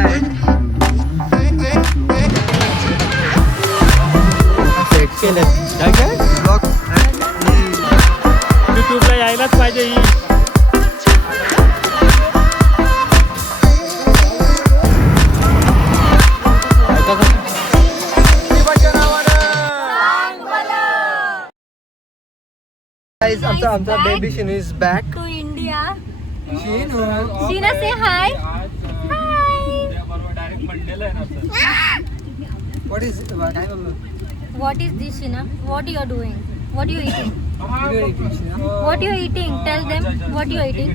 आलेला आहे. सेट केले काय काय ब्लॉग युट्यूबला यायलाच पाहिजे ही. आमचा baby Shinu is back to India. Shinu. Sheena say hi. What is काय बोललो? What is this, Sheena? What you are doing? What you eating? What What you eating? Tell them what you eating.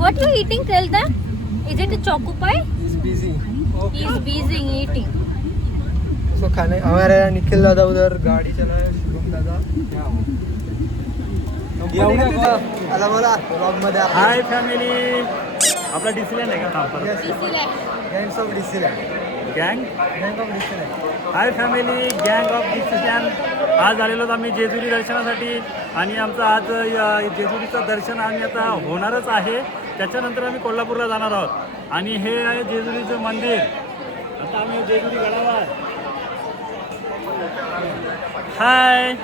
What you eating? Tell them. Is it a choco pie? is busy. He is busy eating. So खाने हमारे निखिल दादा उधर गाड़ी चला है. शुभम दादा आला बोला ब्लॉग मध्ये. Hi family. आपला डिसिलँड आहे का? Gangs of डिसिलँड. गँग गँग ऑफ डिसिलँड. Hi family. गँग ऑफ डिसिलँड. आज आलेलो आहोत आम्ही जेजुरी दर्शनासाठी आणि आमचं आज जेजुरीचं दर्शन आम्ही आता होणारच आहे. त्याच्यानंतर आम्ही कोल्हापूरला जाणार आहोत आणि हे आहे जेजुरीचं मंदिर. आता आम्ही जेजुरी गडावर. हाय.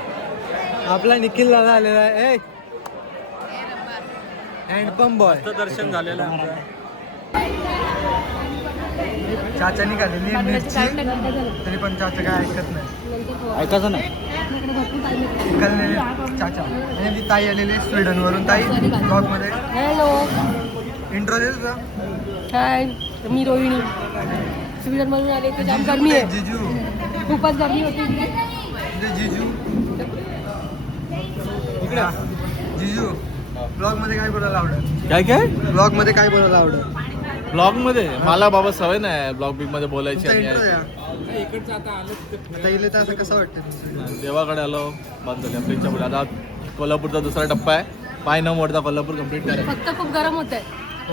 आपला निखिल दादा आलेला आहे. Hand pump boy. दर्शन झालेलं आहे आमचं. चाचा निघालेली मिरची तरी पण चाचा काय ऐकत नाही. ऐकायचं नाही. निघालेले चाचा आणि ती ताई आलेली स्वीडन वरून. ताई ब्लॉग मध्ये हॅलो. इंट्रो दे तुझा. हाय, मी रोहिणी. स्वीडन मधून आले. ते जाम गरमी आहे. जिजू. खूपच गरमी होती इकडे. इथे जिजू इकडे. जिजू ब्लॉग मध्ये काय बोलायला आवडेल? काय काय ब्लॉग मध्ये काय बोलायला आवडेल? ब्लॉग मध्ये मला बाबा सवय नाही ब्लॉग बिग मध्ये बोलायची तुमचा आणि इंट्रो द्या. आता इले तर असं कसं वाटतं? देवाकडे आलो बंद झाली आपल्या पुढे. आता कोल्हापूरचा दुसरा टप्पा आहे. पाय न मोडता कोल्हापूर कम्प्लीट करायचं. फक्त खूप गरम होत आहे.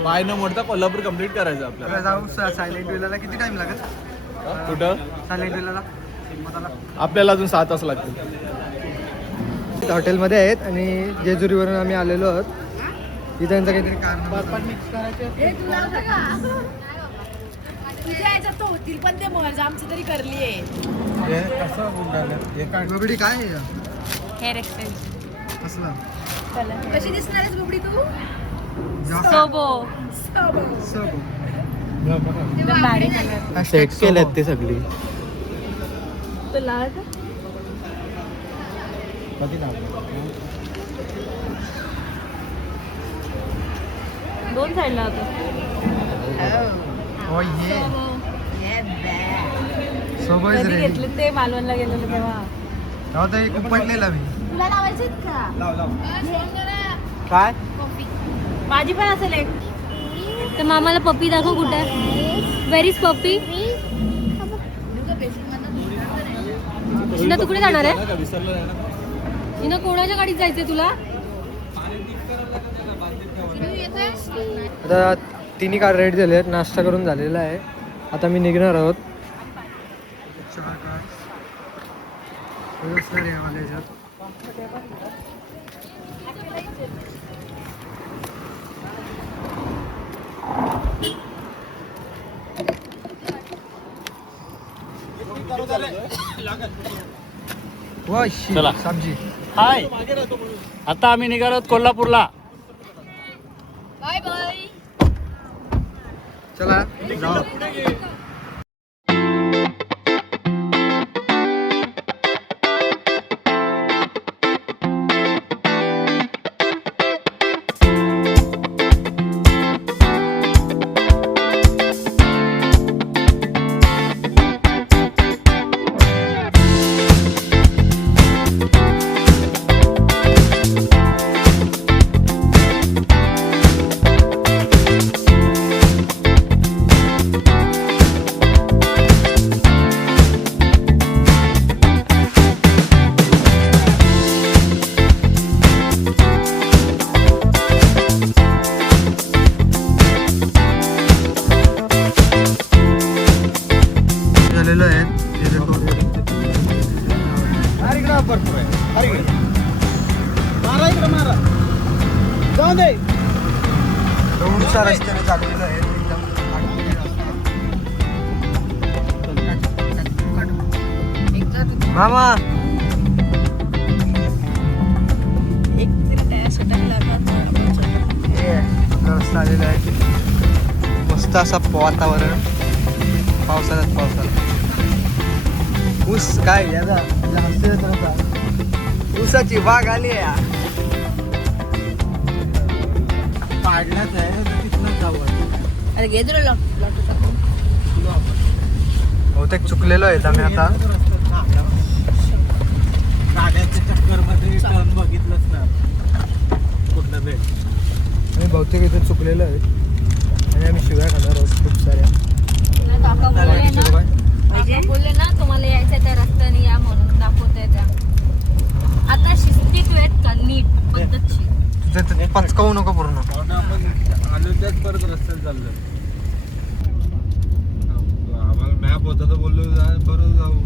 पाय न मोडता कोल्हापूर कम्प्लीट करायचं आपल्याला. जाऊ सायलेंट विलाला किती टाइम लागेल? कुठं सायलेंट विलाला आपल्याला अजून 7 तास लागतील. हॉटेलमध्ये आहेत आणि जेजुरीवरून आम्ही आलेलो आहोत. इथं त्यांचं काहीतरी कारण पण ते मोहज आमची तरी करली आहे. बबडी काय आहे? Hair extension. असलं कशी दिसणार आहेस बुबडी तू? सोबो. सब एकदम भारी कलर. सेट केलेत ते सगळी. तुला दोन साईडला होतं. हो ये सोबत कधी घेतले ते मालवणला गेलेलो तेव्हा. राहता एक पडलेला मी. तुला लावायचे का? काय माझी पण असेल एक. तर मामाला पप्पी दाखव कुठे. व्हेर इज पप्पी? तू कुठे जाणार आहे? विसरलं नाही ना. हिनं कोणाच्या गाडीत जायचंय तुला? आता तिन्ही कार रेडी झाले आहेत. नाश्ता करून झालेला आहे. आता मी निघणार आहोत. चला. सब्जी. हाय. आता आम्ही निघालो आहोत कोल्हापूरला. Bye bye. चला जाऊ. झालेलो आहे. एवढ्या रस्त्याने चाललेलो आहे एकदम मामा रस्ता आलेला आहे मस्त असा वातावरण पावसाळ्यात ऊस काय याचा ऊसाची बाग आली आहे पाडण्यात आहे तिथनं जावं. अरे घे तुला लॉटो टाकून. बहुतेक चुकलेलो आहे आम्ही आता गाड्याच्या चक्कर मध्ये टर्न बघितलंच ना कुठलं भेट. आम्ही बहुतेक इथे चुकलेलो आहे आणि आम्ही शिव्या खाणार आहोत खूप साऱ्या. काका बोलले ना काका बोलले ना तुम्हाला यायचं त्या रस्त्याने या म्हणून दाखवतोय त्या. आता शिस्तीत आहेत का नीट पद्धतशीर. तिथे पचकावू नको पूर्ण. आपण आलो त्याच परत रस्त्यात चाललो. आम्हाला मॅप होता तर बोललो बरोबर जाऊ.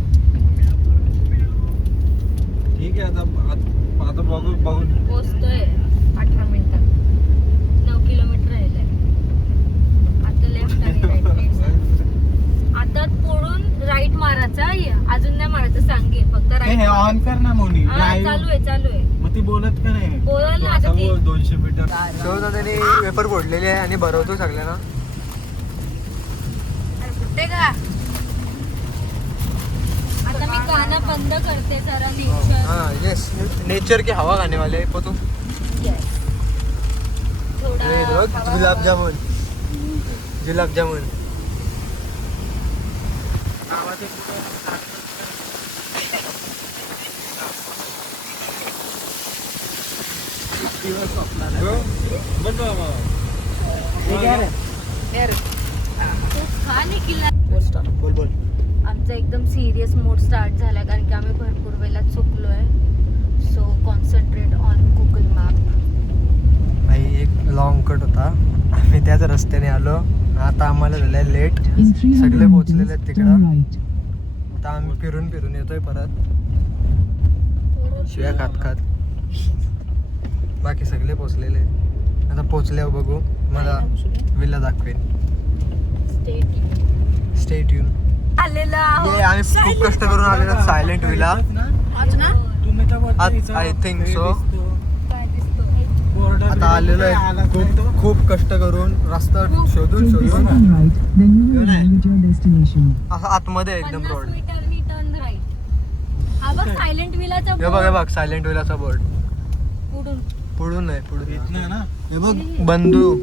ठीक आहे आता बघून पोचतोय 18 मिनिटात. 9 किलोमीटर राहिलंय. आता लेफ्ट आणि राईट. आता पुढून राईट मारायचा अजून नाही मारायचं सांगे फक्त राईट. ऑन कर ना मोनी. चालू आहे मग ती बोलत का नाही बोलल ना आता ती. 200 मीटर शेवट त्यांनी पेपर फोडलेले आहे आणि भरवतो सगळ्यांना. कुठे का आता मी गाणं बंद करते जरा नेचर. हाँ यस नेचर की हवा खाने वाले हैं पोतू. ये लोग गुलाब जामुन बोल आमचा एकदम सिरियस मोड स्टार्ट झाला कारण की आम्ही भरपूर वेळेला चुकलोय. So concentrate on Google map. भाई एक लॉंग कट होता आम्ही त्याच रस्त्याने आलो. आता आम्हाला झालंय लेट. सगळे पोहोचलेले आहेत तिकडं. आता आम्ही फिरून येतोय परत शिव्या खात बाकी सगळे पोहोचलेले. आता पोहोचल्यावर बघू मला विला दाखवेन. Stay tune. आलेला आहोत. आम्ही खूप कष्ट करून आलेलो सायलेंट विला. आज ना आय थिंक सो. काय दिसतो आता आलेलो आहे खूप कष्ट करून रस्ता शोधून असं आतमध्ये आहे एकदम 50 रोड. मीटरनी turn right. हा बघ सायलेंट विलाचा हे बघ सायलेंट विलाचा बोर्ड. पुढून पुढून आहे पुढून ना. हे बघ बंधू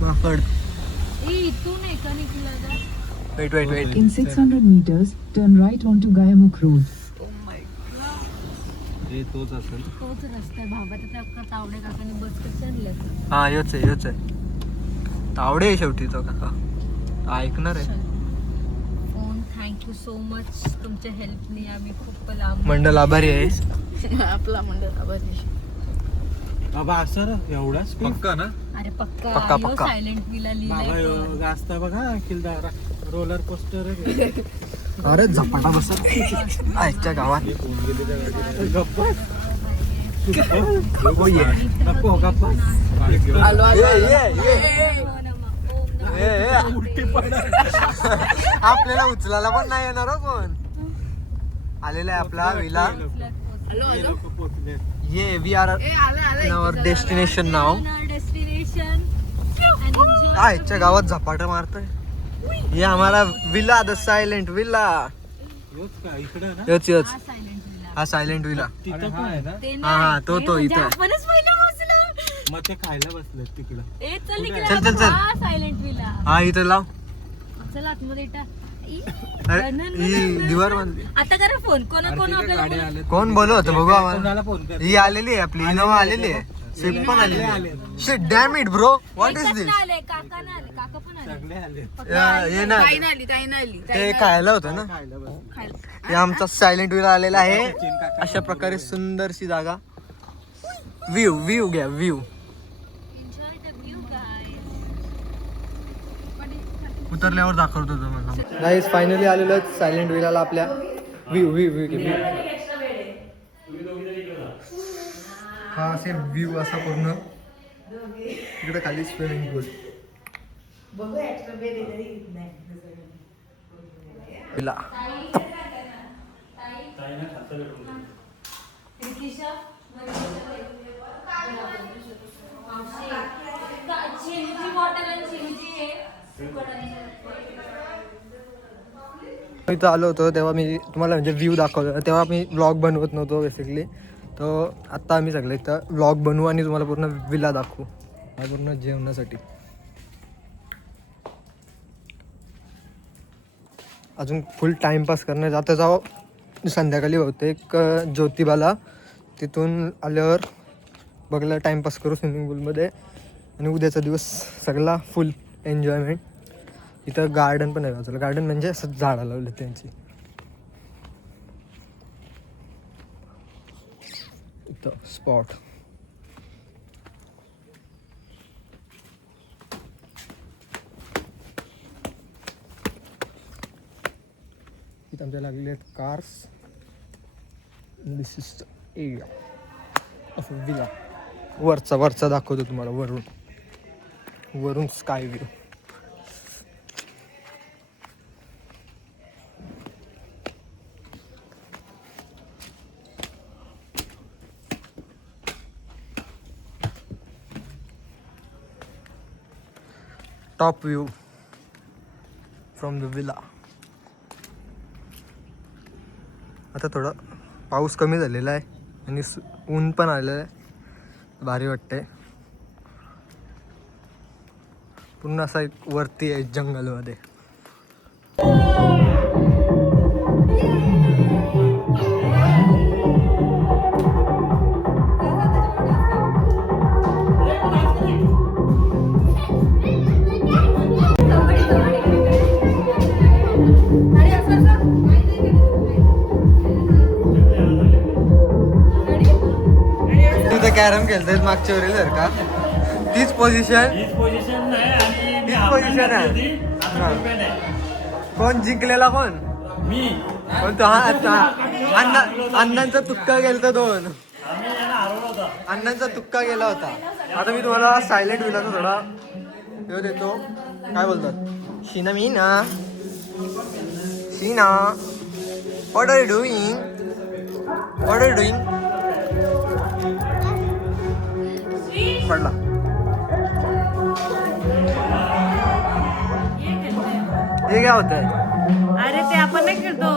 माकड. इथून आहे का निघला जा. Wait In 600 meters, turn right onto Gayamukh Road. हे तोच असेल. तोच रस्ता आहे बाबा. त्या तावडे काकाने बस कसं आणलं. हा योच आहे तावडे आहे शेवटी तो काका ऐकणार आहे. Phone thank you so much. तुमच्या हेल्पने आम्ही खूप लांब. मंडल आभारी आहे. आपला मंडळ आभारी. बाबा असं एवढाच पक्का ना. अरे पक्का. पक्का सायलेंट विला लिहिलंय. बाबा गाजता बघा किल्ला रोलर कोस्टर. अरे झपाटा बसत आजच्या गावात. आपल्याला उचलायला पण नाही येणार हो कोण. आलेला आहे आपला विला. ये we are in our destination now. आजच्या गावात झपाटा मारतोय. ये हमारा विला द सायलेंट विला. योच हा सायलेंट विला. तिथं पण आहे ना. हा तो इथं आहे. आपणच पहिलं बसलो. मग ते खायला बसलेत तिकडं. चल. Silent villa. हा इथं लाव. चला आतमध्ये टाक. अरे ही दिवार बांधली. आता करा फोन कोणा आपल्याला. कोण बोलवत बघू आम्हाला. कोणाला फोन कर. ही आलेली आहे आपली इनोवा आलेली आहे. स्विफ्ट पण आलेली आहे. Shit damn it bro what is this. काका ना आले काका पण आले. सगळे आले ये ना ताई नाही आली. ते खायला होतं ना. खायला बस. हे आमचा सायलेंट विला आलेला आहे. अशा प्रकारे सुंदरशी जागा. व्ह्यू घ्या व्ह्यू. उतरल्यावर दाखवतो तुम्हाला. गाईज फायनली आलेलो आहे सायलेंट विलाला आपल्या. व्ह्यू हा असे व्ह्यू असा पूर्ण. इकडे खाली स्विमिंग पूल. विला रिकीशा, चिनीची बॉटल आणि चिनीची हे इथं आलो होतो तेव्हा मी तुम्हाला म्हणजे व्ह्यू दाखवतो, तेव्हा मी व्लॉग बनवत नव्हतो बेसिकली. तर आत्ता आम्ही सगळे इथं व्लॉग बनवू आणि तुम्हाला पूर्ण विला दाखवू पूर्ण जेवणासाठी. अजून फुल टाईमपास करणार आता जाऊ संध्याकाळी होते एक ज्योतिबाला, तिथून आल्यावर बघला टाईमपास करू स्विमिंग पूलमध्ये आणि उद्याचा दिवस सगळा फुल एन्जॉयमेंट. इथं गार्डन पण आहे बाजूला, गार्डन म्हणजे असं झाडं लावले त्यांची. इथं स्पॉट इथं आमच्या लागलेले आहेत cars. This is the area of villa. वरचा दाखवतो तुम्हाला, वरून sky view. Top view from the villa. आता थोडा पाऊस कमी झालेला आहे आणि ऊन पण आलेलं आहे, भारी वाटतंय. पूर्ण असा एक वरती आहे जंगलमध्ये. तिथे कॅरम खेळतात मागच्या वेळेला जर का तीच पोझिशन हीच पोझिशन नाही आणि मी हीच हाफ पोझिशन पॅन्ट आहे. घातली होती, आता हा. फुल पॅन्ट आहे. कोण जिंकलेला कोण मी तो अण्णांचा तुक्का गेलता दोन. आम्ही यांना हरवला होता. अण्णांचा तुक्का गेला होता. आता मी तुम्हाला सायलेंट विलाचा थोडा हे देतो, काय बोलतात, Sheena what are you doing, पडला. हे काय होतंय? अरे ते आपण नाही खेळतो,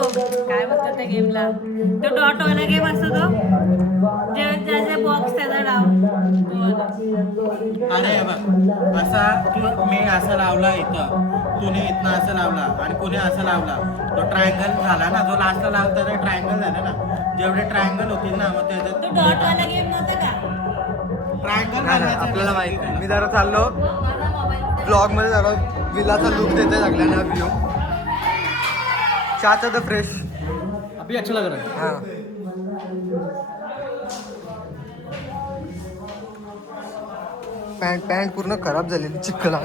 काय बोलतात त्या गेमला, तो डॉट वाला गेम असतो तो, ज्याचे बॉक्स त्याचा डाव. अरे बघ असा मी असं लावला इथं, तुने इथनं असं लावला आणि कुणी असं लावला, तो ट्रायंगल झाला ना, जो लास्टला लावता ते ट्रायंगल झाला ना. जेवढे ट्रायंगल होतील ना मग तो त्याच्यात डॉट वाला गेम नव्हता का? ट्रायंगल आपल्याला माहिती. मी जरा चाललो ब्लॉग मध्ये, जरा विलाचा लुक देते सगळ्यांना व्ह्यू. चहाचा तर फ्रेश अभी अच्छा लग रहा है. हां. पॅन्ट पूर्ण खराब झालेली चिखला.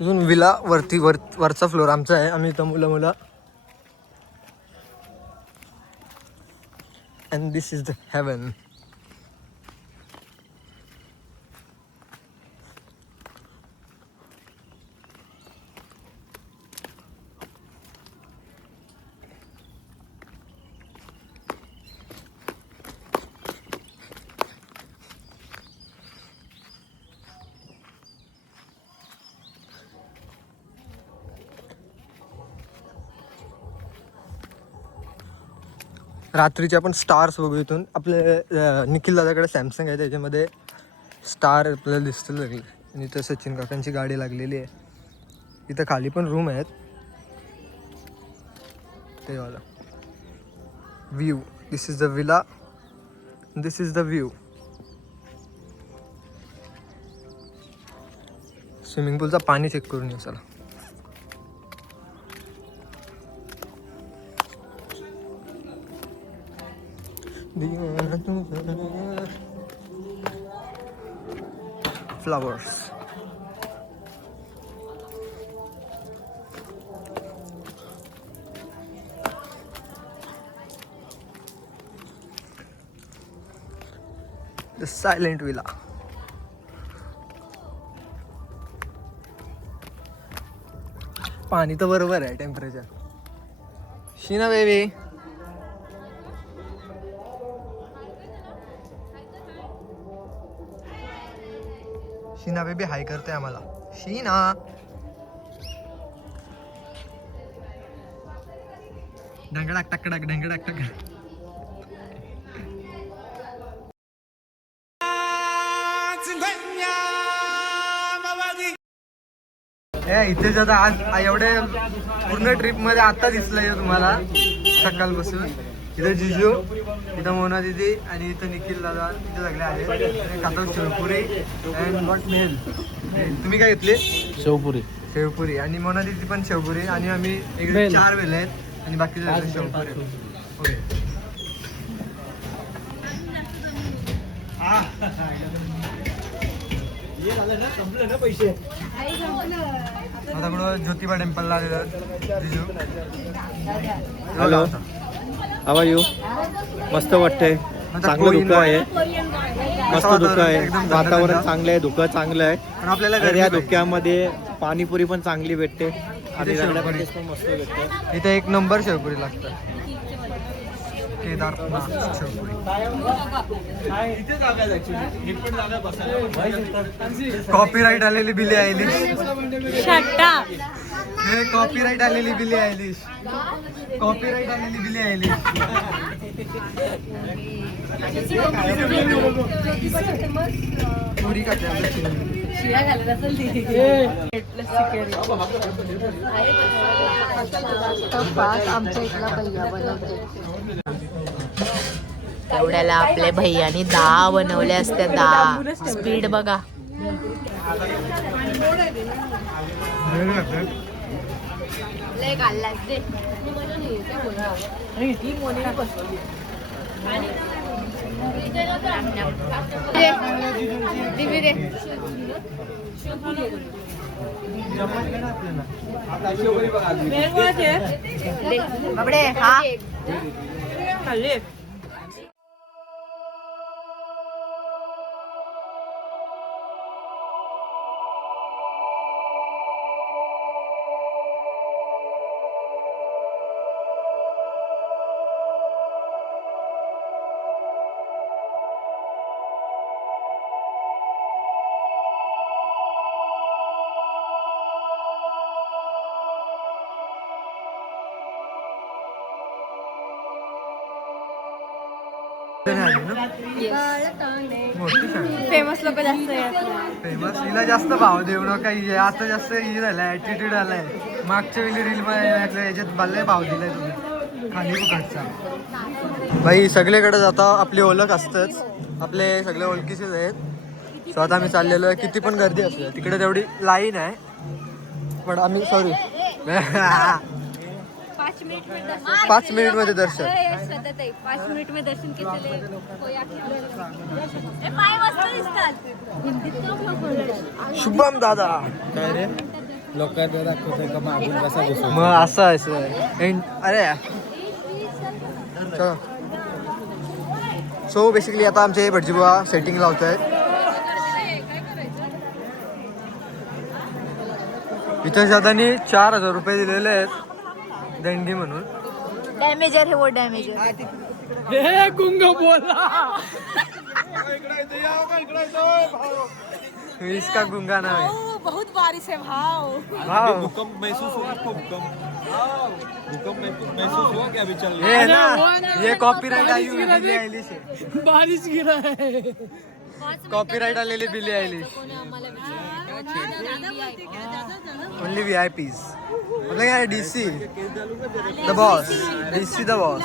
अजून विला वरचा फ्लोर आमचा आहे, आम्ही इथं मुलं and this is the haven. रात्रीचे आपण स्टार्स बघू इथून. आपल्या निखिल दादाकडे सॅमसंग आहे, त्याच्यामध्ये स्टार आपल्याला दिसतं लागले. आणि इथं सचिन काकांची गाडी लागलेली आहे. इथं खाली पण रूम आहेत. ते वाला view, this is the villa, this is the view. Swimming पूलचा पाणी चेक करून येऊ चला. फ्लावर्स. The silent villa. पाणी तर बरोबर आहे temperature. Sheena baby Sheena baby hi करते आम्हाला. शीना ढंगडाक टकडक ढंगडाक टकडक. इथे आता आज एवढे पूर्ण ट्रिप मध्ये आता दिसलंय तुम्हाला सकाळपासून. इथं जिजू, इथं मोना दिदी आणि इथं निखिल दादा, इथे सगळे आले. खातात शेवपुरी अँड नॉट मेल. तुम्ही काय घेतले? शेवपुरी. शेवपुरी आणि मोना दिदी पण शेवपुरी आणि आम्ही इकडे 4 वेळ आहेत आणि बाकी सगळे शेवपुरी. ओके. आता कुठं ज्योतिबा टेम्पलला आलेलं जिजू. हॅलो. How are you? मस्त वाटतंय. चांगलं धुकं आहे. मस्त धुकं आहे. एकदम वातावरण चांगलं आहे. धुकं चांगलं आहे. पण आपल्याला तर या गर्दी पाहिजे. धुक्यामध्ये पाणीपुरी पण चांगली भेटते आणि इथे रगडा शेवपुरी. पण मस्त भेटते. इथे 1 नंबर शेवपुरी लागतं. केदारनाथ शेवपुरी. कॉपीराईट आलेली बिली आयलिश. हे कॉपीराईट आलेली बिली आयलिश. कॉपीराईट आलेली बिली आयलिश. पुरी का आमच्या इथला भैया बनवते. एवढ्याला आपल्या भैयानी 10 बनवल्या असत्या. 10 स्पीड बघा. लय घाललास दे. बाबडे हा फेमस लोक जास्त आहेत. फेमस हिला जास्त भाव देऊ नका. आता जास्त ही झालाय ॲटिट्यूड आलाय. मागच्या वेळी रील मध्ये याच्यात बाल्ले भाव दिलाय तुम्ही खाली फुकटचा. भाई सगळीकडे जाता आपली ओळख असतंच. आपले सगळे ओळखीचेच आहेत. सो आता आम्ही चाललेलो आहे. किती पण गर्दी असते तिकडे तेवढी लाईन आहे. पण आम्ही सॉरी 5 मिनिट मध्ये दर्शन. 5 मिनिट में दर्शन के चले. शुभम दादा काय रे लोकांना दाखवतोय का मागून कसा घुसतो. मग असं आहे. अरे चलो. सो बेसिकली आता आमचे भटजीबा सेटिंग लावत आहेत. इथं जातानी 4,000 रुपये दिलेले आहेत देणगी म्हणून. डॅमेजर है वो डॅमेजर. इसका गुंगा नाम है. बहुत बारिश है भाव. भाव भूकंप महसूस हुआ आपको? भूकंप महसूस हुआ क्या अभी चल रहा ये है ना, ये कॉपीराइट आई हुई बिली आयलिश है. बारिश गिरा है. कॉपीराइट आलेली बिली आयलिश. Only VIPs. मतलब यार DC the boss. DC the boss.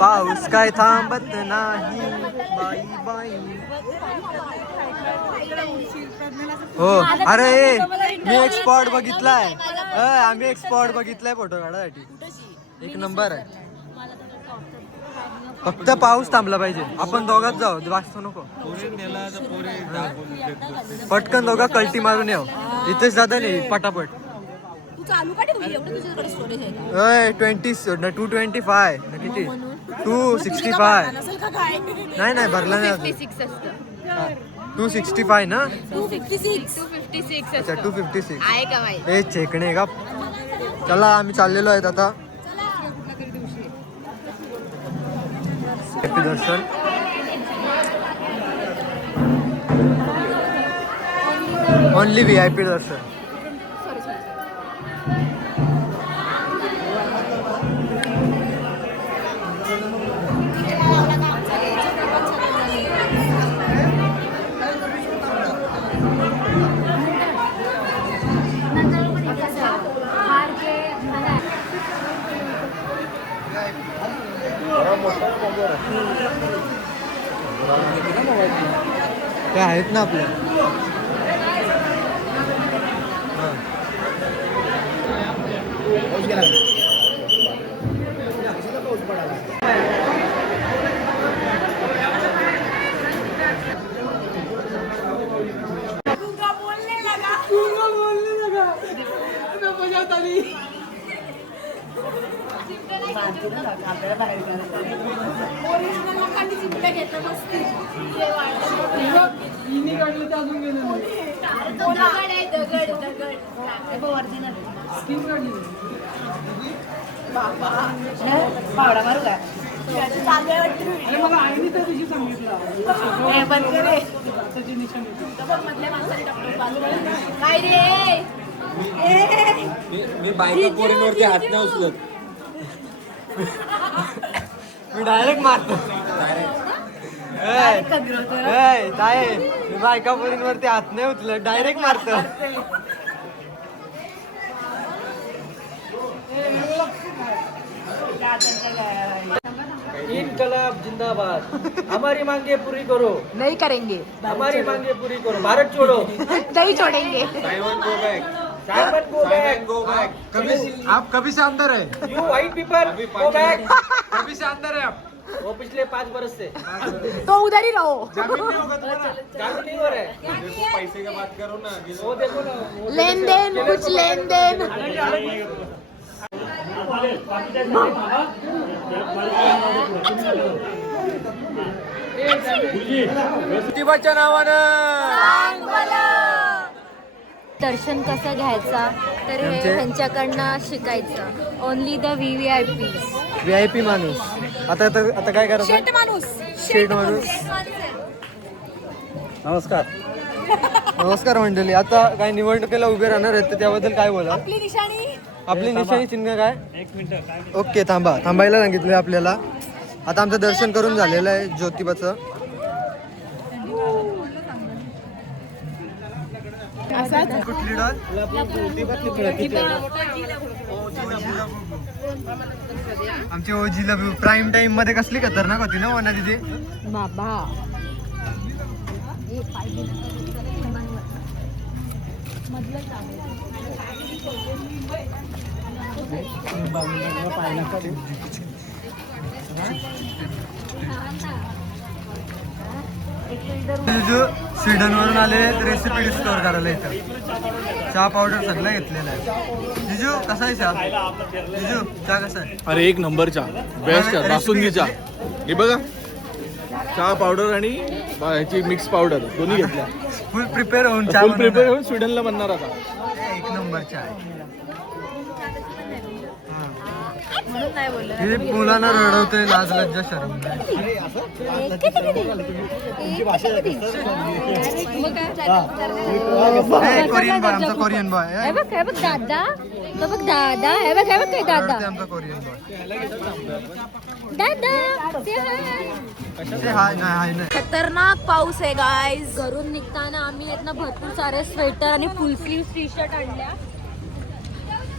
पाऊस काय थांबत नाही. बाई बाई. हो अरे मी एक स्पॉट बघितलाय. आम्ही एक स्पॉट बघितलाय फोटो काढायसाठी. 1 नंबर आहे. फक्त पाऊस थांबला पाहिजे. आपण दोघात जाऊ वाचतो नको. पटकन दोघा कल्टी मारून येऊ. इथेच जाता नाही पटापट. तू चालू का ठेवली एवढं तुझ्याकडे स्टोरेज आहे. 225 किती 265. नसेल का काय. नाही भरला नाही अजून. 56 असतं. 265 ना 256 अच्छा 256 आहे का माहिती ए चेकणे का. चला आम्ही चाललेलो आहेत आता दर्शन. ओनली VIP दर्शन. ते आहेत ना आपल्या. मी बायका पोरींवरती हात नाही उचलत. मी डायरेक्ट मारतो. मी बायका पोरींवरती हात नाही उचलत डायरेक्ट मारतो. इनकलाब जिंदाबाद. हमारी मांगे पूरी करो. नहीं करेंगे हमारी मांगे पूरी करो. भारत छोड़ो. नहीं छोड़ेंगे साइमन गो बैक. आप कभी से अंदर है. You white people go back. कभी से अंदर है आप. वो पिछले 5 बरस से तो उधर ही रहो. जामीन नहीं होगा तुम्हारा. चालू नहीं हो रहा है. देखो पैसे का बात करो ना. वो देखो ना. लेन देन कुछ लेन देन. प्रतिभाच्या नावानं दर्शन कसं घ्यायचा तर हे म्हणजे? ह्यांच्याकडनं शिकायचं. Only the VIP. VIP माणूस. आता काय करायचं. शेट माणूस. नमस्कार मंडळी. आता काय निवडणुकीला उभे राहणार आहेत तर त्याबद्दल काय बोला. आपली निशाणी चिन्ह काय. 1 मिनिट. ओके थांबायला सांगितलं आपल्याला. आता आमचं दर्शन करून झालेलं आहे ज्योतिबाचं. कुठली डॉल. आमची ओजीला प्राईम टाइम मध्ये कसली खतरनाक होती ना वना तिथे. बाबा स्वीडन वरून आले रेसिपी डिस्कवर करायला इथं. चहा पावडर सगळं घेतलेलं आहे. जिजू कसा आहे चहा. जिजू चहा कसा आहे. अरे एक नंबर चहा. बेस्ट चहा. बासुंदी चहा. हे बघा चहा पावडर आणि ह्याची मिक्स पावडर दोन्ही घेतल्या. फुल प्रिपेअर होऊन चहा फुल प्रिपेअर बनवणार. होऊन स्वीडनला बनणार आता. एक नंबर चहा आहे. म्हणून नाही बोललं. हे मुलांना रडवतोय लाज लज्जा शरम नाही. हे कोरियन बॉय आमचा कोरियन बॉय. हे बघ दादा. हे बघ दादा. हे बघ काय दादा. आमचा कोरियन बॉय. दादा हाय नाही. खतरनाक पाऊस आहे गाईज. घरून निघताना आम्ही आहेत ना भरपूर सारे स्वेटर आणि फुल स्लीव्ह टी शर्ट आणल्या.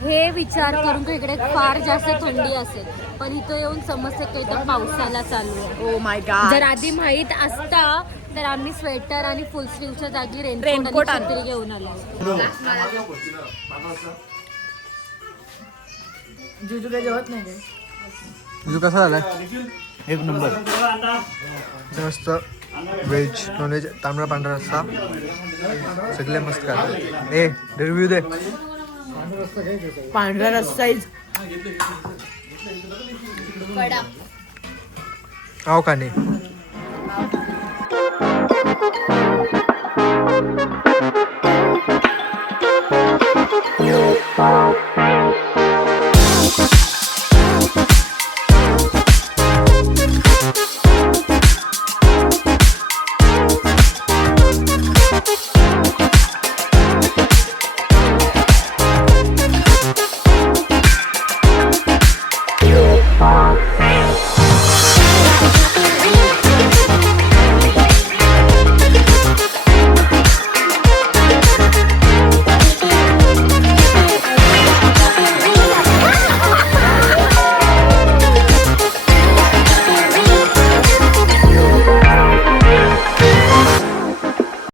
हे विचार करून की इकडे फार जास्त थंडी असेल पण इथं येऊन समजतं की इथं पावसाला चालू आहे. Oh my God. जर आधी माहीत असता तर आम्ही स्वेटर आणि फुल स्लीव्हच्या जागी रेनकोट आणि छत्री घेऊन आलो. जुजू काही जेवत नाही. तुझं कसा झालाय. एक नंबर. मस्त व्हेज नॉनव्हेज तांबडा पांढरा रस्सा सगळे मस्त करतात. ए रिव्ह्यू दे. पांढरा रस्सा आव खाणे.